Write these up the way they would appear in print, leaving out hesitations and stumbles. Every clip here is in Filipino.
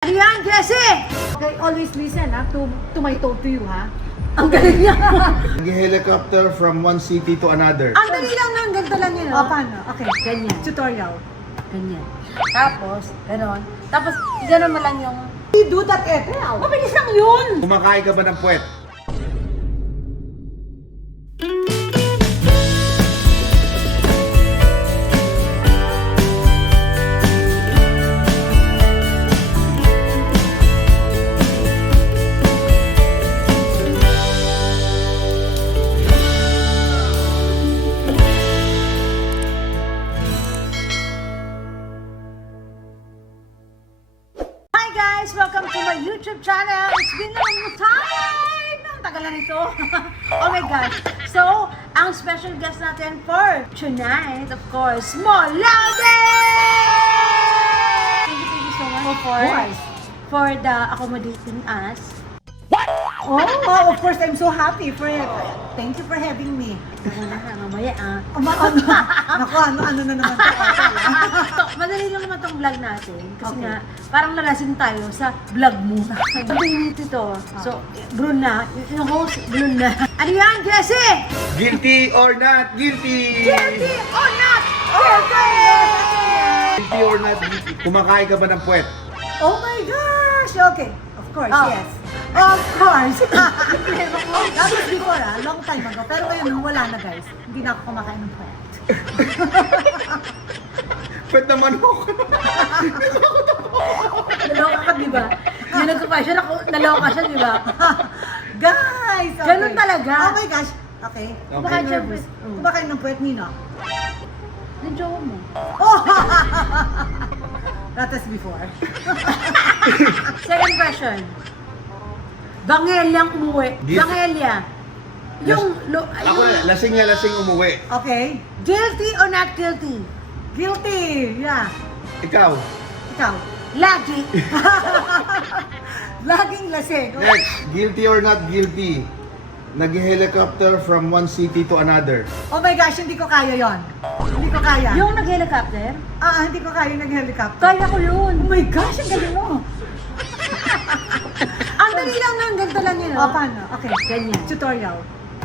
Ano yan, Jessie? Okay, always listen to my talk to you, ha? Ang galing niya. Helicopter from one city to another. Ang dali lang na, ganito lang yun. O, paano? Okay. Ganyan. Tutorial. Ganyan. Tapos, ganon. Tapos, ganon mo lang yung... You do that, Ethel. Mabilis lang yun! Kumakain ka ba ng puwet? Hi guys! Welcome to my YouTube channel! It's been a long time! Ang tagal na nito. Oh my gosh! So, ang special guest natin for tonight, of course, Molade! Thank you so much for the accommodating us. Oh, of course, I'm so happy for it. Thank you for having me. Ako na ha, mamaya Naku, ano na naman ito, Ethel, So, madali lang naman tong vlog natin. Kasi Okay. nga, parang lalasing tayo sa vlog mo. Madali ito. So, Bruna, yung host, Bruna. Ano yan, Jessie? Guilty or not guilty? Guilty or not guilty? Guilty or not guilty? Kumakain ka ba ng puwet? Oh my gosh! Okay, of course, Oh. yes. Of course! That was before, long time ago. Pero ngayon, nung wala na, guys. Hindi na ako kumakain ng puwet. Puwet naman ako. Naloka ka, di ba? Yung nagka-fashion ako, naloka siya, di ba? Guys! Okay. Ganun talaga. Oh my gosh! Okay. Kumakain siya. Nervous. Kumakain ng puwet, Nino. Yung jowa mo. Oh! That was before. Second question. Bangelyang umuwi. Guilty. Bangelya. Yung, Ako, yung lasing na lasing umuwi. Okay. guilty or not guilty? Guilty! Yeah. Ikaw. Ikaw. Lagi. Laging lasing. Next, guilty or not guilty? Nag-helicopter from one city to another. Oh my gosh, hindi ko kaya yon. Hindi ko kaya. Yung nag-helicopter? Hindi ko kaya nag-helicopter. Kaya ko yun. Oh my gosh, ang galing mo. Ang dali lang na, ganito lang yun. O, paano? Okay. Ganyan. Tutorial.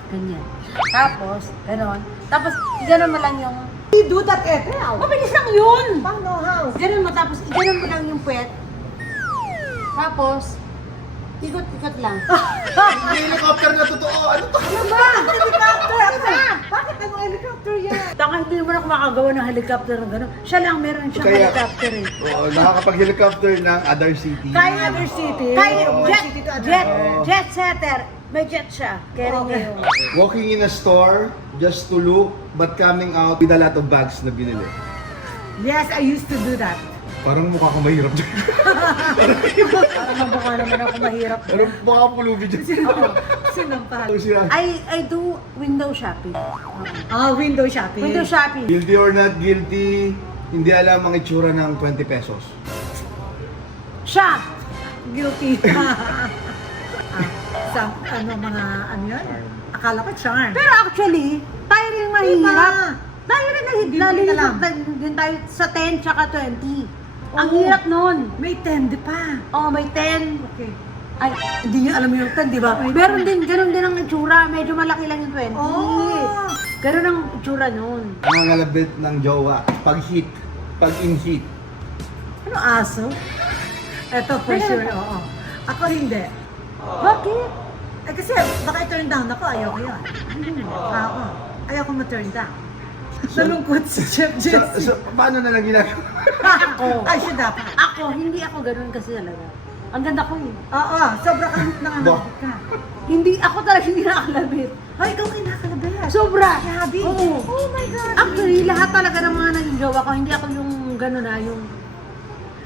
Ganyan. Tapos, ganon. Tapos, ganon mo lang yung... You do that, Ethel. Mabilis lang yun! Paano, how? Ganon mo, tapos, ganon mo lang yung puwet. Tapos, ikot-ikot lang. Helicopter na totoo. Ano to? Ano ba? Helicopter! Ano ba? Bakit anong helicopter yan? Tanga, hindi naman ako makagawa ng helicopter na gano'n. Siya lang, meron siyang Kaya- helicopter eh. Oo, nakakapag-helicopter ng other city. Kaya Other city. Kaya, From one jet, city to another. jet, jet setter. May jet siya. Kaya rin Okay. niya yun. Walking in a store just to look but coming out with a lot of bags na binili. Yes, I used to do that. Parang mukha kang mahirap dyan. Parang mabukha naman ako mahirap. Parang mukha kang pulubi dyan. Sinampahal. Ano siya? I do window shopping. Window shopping. Window shopping. Guilty or not guilty, hindi alam ang itsura ng 20 pesos. Siya. Guilty. Ano yun? Akala ko charm. Pero actually, tayo rin mahirap. Tayo rin Hindi mo alam. nalilito din tayo sa 10 tsaka 20. Ang Oo. hirap nun. May tende pa. Oh, may 10. Okay. Ay, hindi niyo alam yung 10, di ba? Meron din, ganun din ang itsura. Medyo malaki lang yung 20. Oh. Ganun ang itsura nun. Nangangalabit ng jowa, pag-hit, pag-in-hit. Ano aso? Eto for Ano? sure, oo. Ako hindi. Bakit? Kasi baka i-turn down ako, ayoko yun. Oo. Ayoko ma-turn down. Nalungkot si Chef Jessie. So, paano na lang ginagawa? Ako. Ay, siya dapat. Ako, hindi ako ganun kasi talaga. Ang ganda ko eh. Oo, sobra kang nangangalabit ka. Hindi, ako talaga hindi nakakalabit. Ay, ikaw kinakalabit. Sobra. Grabe. Oo. Oh my God. Actually, lahat talaga ng mga naging jowa ko, hindi ako yung gano'n na, yung...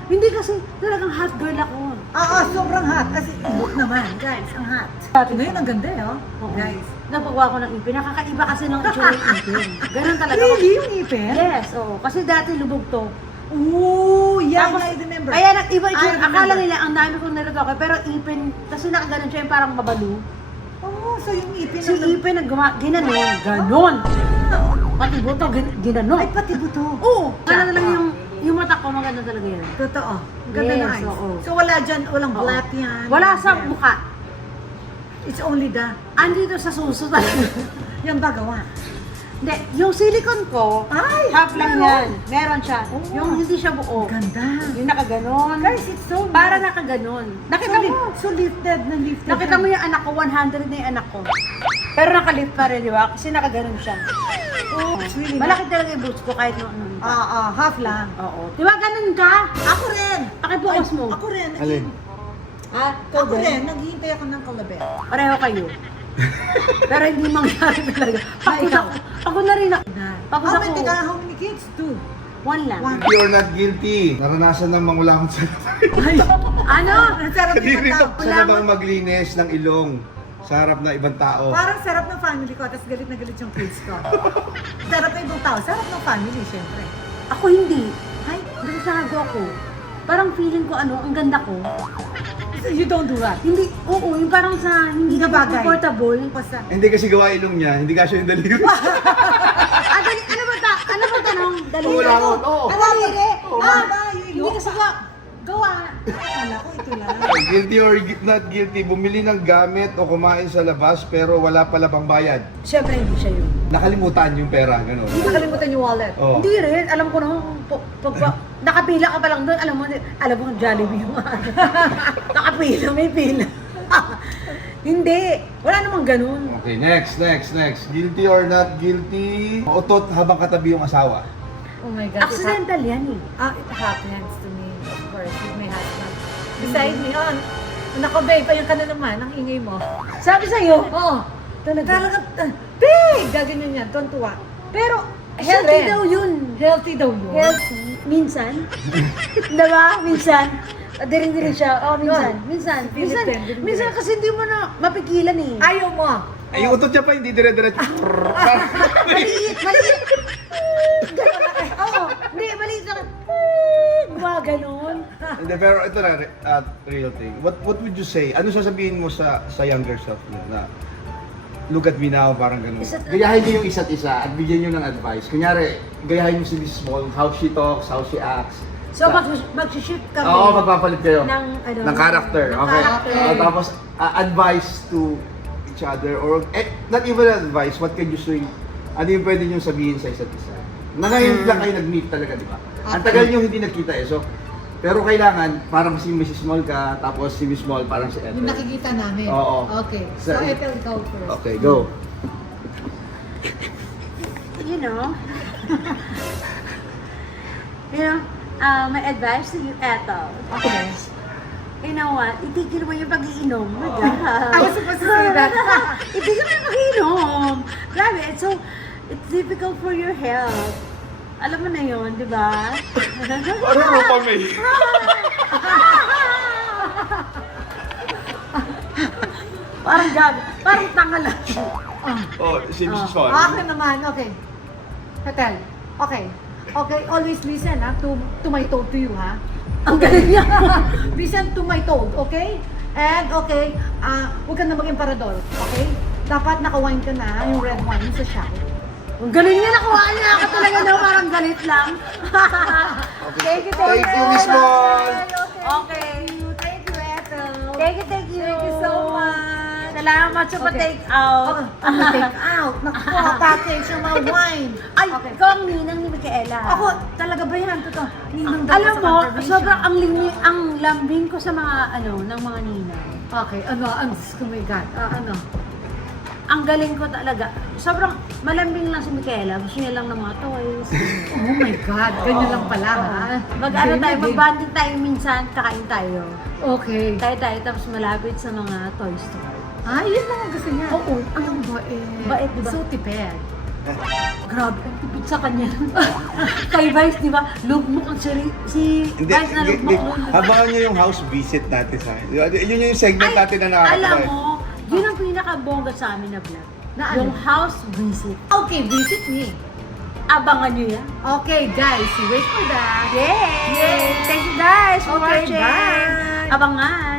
Hindi kasi talagang hot girl ako. Oo, sobrang hot. Kasi look naman, guys, ang hot. Ngayon, ang ganda eh, oh. Oo. Guys. Napagawa ko ng ipin. Nakakaiba kasi ng itsura ng ipin. Ganun talaga. Really? Yung ipin? Yes, oo. Kasi dati lubog to. Ooh, yeah, Tapos, I remember. Kaya nag-iba I itsura. remember. Akala nila ang dami kong nilagay. Pero ipin, kasi nakaganon siya yung parang mabalu. Oo, so yung ipin. Si ipin ginanon. Ganon. Pati buto, ginanon. Ay, pati buto. Oo. Ano lang yung Yung mata ko, maganda talaga yan. Totoo. Ganda Yes, na eyes. oo. So wala dyan, walang Oo. black yan. Wala sa Red. mukha. It's only the, Andito sa suso talaga. yung bagawa. Hindi, yung silicone ko, Ay! half lang yan. Meron siya. Oh. Yung hindi siya buo. Ganda. Yung nakaganon. Guys, it's so Para nice. nakaganon. So, Nakita mo? so lifted na lifted. Nakita mo yung anak ko, 100 na yung anak ko. Pero nakalift pa rin, di ba? Kasi nakaganon siya. Oh, it's really Malaki talaga yung boots ko kahit ano. half lang. Oo. Di ba ganun ka? Ako rin. Pakibukas mo. Ako rin. Alin? Ha? Ako rin. Naghihintay ako ng kalabel. Pareho kayo. Pero hindi mangyari talaga. Pakus ikaw? ako na rin ako. Pakus Oh, ako. may teka, how many kids? 2. One lang. One. Guilty or not guilty? Naranasan ng mangulangot sa Ay! Ano? Ang sarap ng ibang tao. Sa na bang maglinis ng ilong sa harap ng ibang tao? Parang sarap ng family ko, tapos galit na galit yung kids ko. Sarap ng ibang tao. Sarap ng family, syempre. Ako hindi. Ay, nasasago ako. Parang feeling ko ang ganda ko. So you don't do that. Hindi, oo, yung parang sa hindi Hindi ka bagay. comfortable. Basta. Hindi kasi gawa ilong niya, hindi kasi yung daliri. Ano ba tanong? Daliri. Wala ako. Oo. Daliri. Oo. Hindi kasi gawa. Akala ko ito lang. Guilty or not guilty, bumili ng gamit o kumain sa labas pero wala pala pang bayad. Siyempre hindi siya yun. Nakalimutan yung pera, gano'n. Nakalimutan yung wallet. Oh. Hindi rin. Alam ko naman, nakapila ka pa lang doon, alam mo, Jollibee yung nakapila, may pila. Hindi. Wala namang ganun. Okay, next. Guilty or not guilty, mautot habang katabi yung asawa. Oh my God. Accidental yan eh. It happens to me, of course, with my husband. Beside me, Nako, babe, ayan ka na naman, ang ingay mo. Sabi sa'yo, Oo. talaga. Babe! Gaganyan yan, tontuwa. Pero, Siya healthy rin. daw yun. Healthy daw yun. Healthy. Minsan. Diba? Minsan. Diring-diring siya. Oh, minsan. No. Minsan. Philippine, diring-diring. Minsan kasi hindi mo na mapigilan eh. Ayaw mo. Ay, yung utot niya pa, hindi dire-diretso. Maliit. Oo. Hindi, maliit lang. Mga ganun. Hindi, pero ito na, real thing. What would you say? Ano sasabihin mo sa younger self mo na look at me now, parang ganun. Gayahin niyo yung isa't isa at bigyan niyo ng advice. Kunyari, gayahin niyo si Miss Small, how she talks, how she acts. So, mag-shift kami. Oo, magpapalit kayo. Ng character. ng Okay. character. Tapos, advice to each other or not even advice, what can you say? Ano yung pwede niyo sabihin sa isa't isa? Na ngayon lang kayo nag-meet talaga, di ba? Ang tagal niyo hindi nagkita eh. So, pero kailangan, parang si Mrs. Small ka, tapos si Miss Small, parang si Yung Ethel. nakikita namin. Oo. Okay. So, Sa- Ethel, ikaw first. Okay, go. You know, my advice to you, Ethel. Okay. You know what? Itigil mo yung pag-iinom. Oh my God. I was supposed to say that. Itigil mo yung pag-iinom. Grabe, it's difficult for your health. Alam mo na yun, di ba? Ano mo pa may? Parang gabi. Parang tanga lang. Oh, si Mrs. Small. Akin naman, okay. Ethel, okay. Okay, always listen to my told to you, ha? Ang galing niya. Listen to my told, okay? And okay, huwag ka na maging paradol, okay? Dapat naka-wine ka na, yung red wine sa shop. Ang galing niya. Nakuha niya ako talaga na parang galit lang. Thank you, Thank you, Miss Small. Okay. Thank you, Ethel. Thank you. Thank you so much. Salamat sa pa-take out. Take out. Naku, package yung mga wine. Ay, Okay. ikaw ang ninang ni Micaela. Ako, talaga ba yan? Totoo. Ninang daw Alam sa mo, conservation. sobrang ang lambing ko sa mga ng mga ninang. Okay, ang oh my God. Ano? Ang galing ko talaga. Sobrang malambing lang si Micaela. Gusto niya lang ng mga toys. Oh my God, ganyan lang pala, ha? Mag-ano tayo, Ganyan, mag-banding tayo minsan, kakain tayo. Okay. Tayo, tapos malapit sa mga toy store. Yun lang ang gusto niya. Oo. Ang bait. Bait, diba? So tipid. Grabe, ang tipid sa kanya. Kay Vice, di ba? Lugmok ang si Vice na lugmok. Abangan niyo yung house visit natin sa akin. Yun yung segment natin na nakakatawa. Alam mo, yun ang pinakabongga sa amin na vlog. Na ano? Yung house visit. Okay, visit me. Abangan nyo yan. Okay, guys, wait for that. Yay! Thank you guys for Okay, watching. bye. Abangan.